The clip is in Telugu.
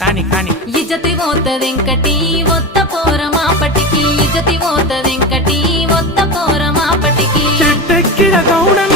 కాని కాని ఇజ్జతి పోతదెంకటి ఒత్త పోర మాపటికి ఇజ్జతి పోతదెంకటి ఒత్త పోర మాపటికి చెట్టెక్కిన గౌడ